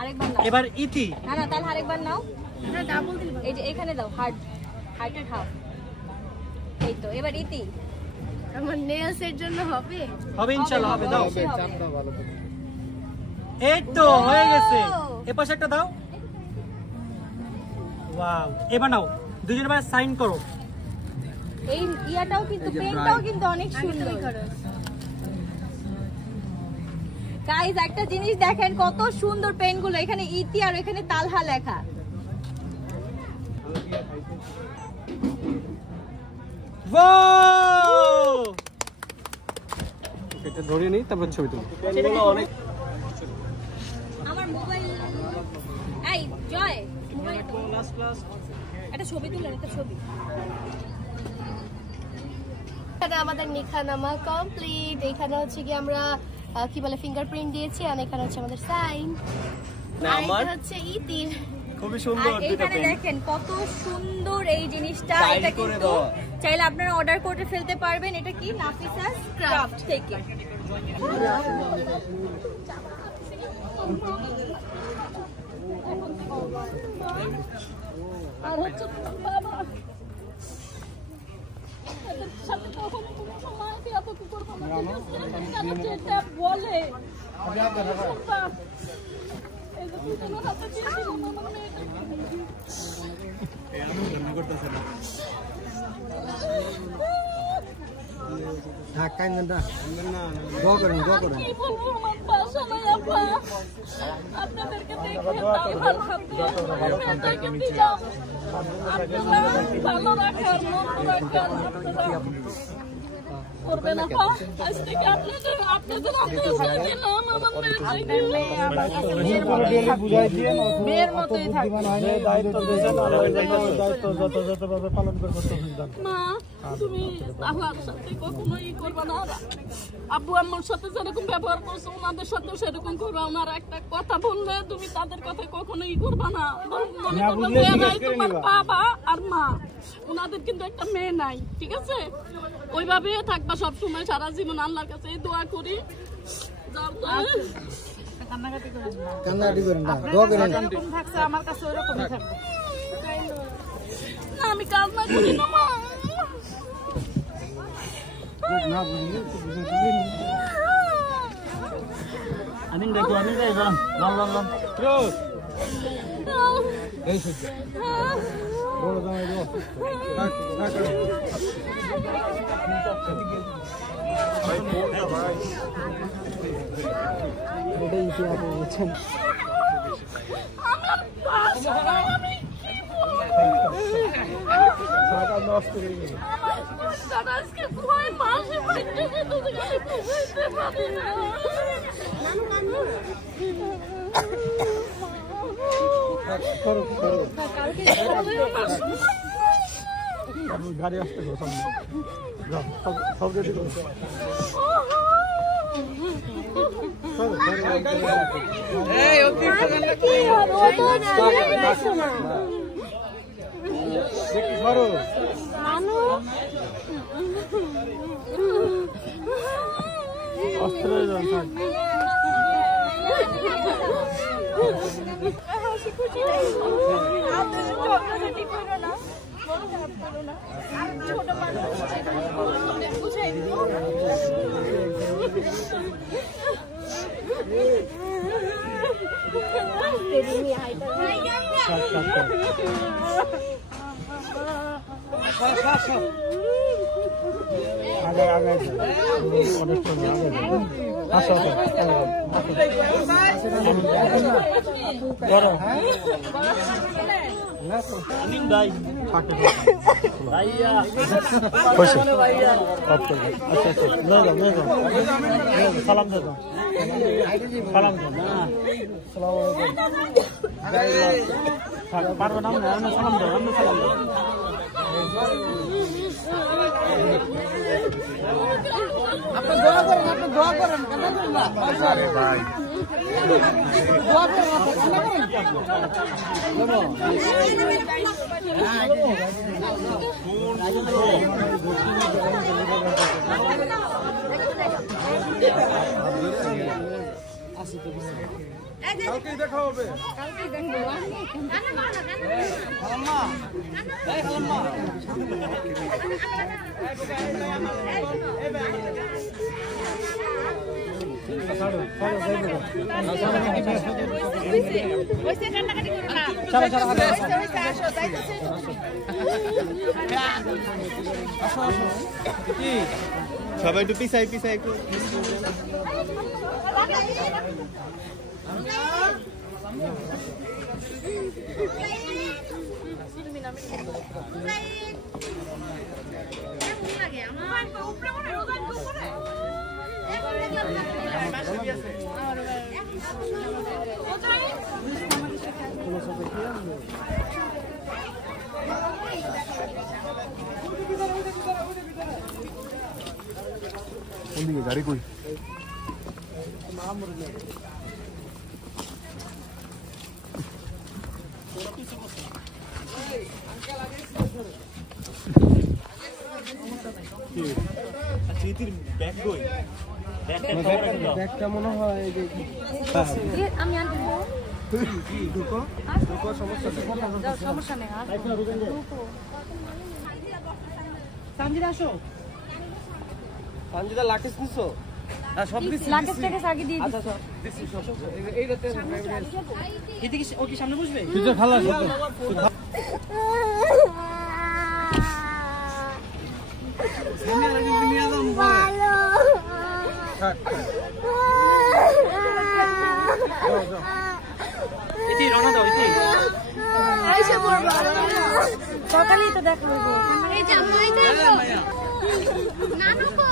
আরেকবার নাও এবার ইতি না না তালহা আরেকবার নাও না ডাবল দিল এই যে এখানে দাও হার্টের হাফ এই তো এবার ইতি আমার নেলস এর জন্য হবে হবে ইনশাআল্লাহ হবে দাও অবশ্যই হবে। এই তো হয়ে গেছে এই পাশে একটা দাও ওয়াও এবার নাও দুজনে মানে সাইন করো এই ইয়াটাও কিন্তু পেনটাও কিন্তু অনেক সুন্দর গাইস একটা জিনিস দেখেন কত সুন্দর পেনগুলো এখানে ইতি আর এখানে তালহা লেখা ওয়াও এটা ধরে নেই তারপর ছবি তুলি পেনগুলো অনেক আমার মোবাইল এই জয় মোবাইল একটা ছবি তুলেন একটা ছবি এখানে আমাদের নিখানামা কমপ্লিট এখানে হচ্ছে কি আমরা কি বলে ফিঙ্গারপ্রিন্ট দিয়েছি আর এখানে হচ্ছে আমাদের সাইন না আর আমার এটা হচ্ছে ইতির খুবই আর সুন্দর দুটো এইখানে পেন দেখেন কত সুন্দর এই জিনিসটা Style এটা করে কিন্তু দেওয়া। চাইলে আপনারা অর্ডার করে ফেলতে পারবেন এটা কি নাফিসাস ক্রাফট থেকে আর হচ্ছে বাবা সাথে কখন মাকে এত কি করবো না কেন যেটা বলে এই যে দুজনের হাতে দিয়েছিলাম আমার মেয়েটা আপনাদেরকে দেখে তাই ভালো ভালো রাখার মন রাখার করবে না আজ থেকে আপনাদের মেয়ের মতোই থাকবে মা তুমি আল্লাহর সাথে কখনোই করবে না আব্বু আম্মুর সাথে যেরকম ব্যবহার করছো ওনাদের সাথেও সেরকম করবে ওনারা একটা কথা বললে তুমি তাদের কথা কখনোই করবে না তোমার বাবা আর মা ওনাদের কিন্তু একটা মেয়ে নাই ঠিক আছে ওইভাবে থাকবা সবসময় সারা জীবন আল্লাহর কাছে এই দোয়া করি কান্নাকাটি করেন না দোয়া করেন যেরকম থাকছে আমার কাছে ওরকমই থাকবে না আমি কান্না করি না মা আমি দেখো আমি যাই লন লন লন এই সহ্য বড় দাও দাও কাট এটাই কি আপনি বলছেন সারা নষ্ট হয়ে গেল আজকে ভয় মাসে পেটে তোকে বুঝতে পারি না করো করো গাড়ি আসতে গো সামনে যাও সব রেডি করো এই অতি কি আর ওটা না শোনা দেখি করো মানু অস্ত্র যাও থাক হাসি খুশি আপনাদের ঝগড়াঝাটি করো না মন খারাপ করো না ছোট মানুষ বুঝাই আগে আগে অনেক সময় আগে আসো করো আমিন ভাই ফাটে ভাইয়া কইছে অফ করে আচ্ছা আচ্ছা লো লো সালাম দাও সালাম দাও না আসসালামু আলাইকুম পারবে না আমরা সালাম দাও আমরা সালাম দাও আপনি দোয়া করেন কান্না করেন না আরে ভাই দোয়া করেন আপনি কালকে দেখা হবে কালকে দেখবো কান্না করো না খালাম্মা এই খালাম্মা সবাই একটু পিছাই পিছাই একটু গাড়ি কই ব্যাগ কই ব্যাগটা মনে হয় আমি আনবো সমস্যা নেই। সানজিদা আসো। সঞ্জিতা লাকেশ নিছো? সব কিছু লাকেশটাকে আগে দিয়ে আচ্ছা আচ্ছা এদিকে ও কি সামনে বসবে? তুই তো খালাস ইতি রওনা দাও ইতি। সকালেই তো দেখা হইব। এই যে আম্মু এই দেখো নানু কো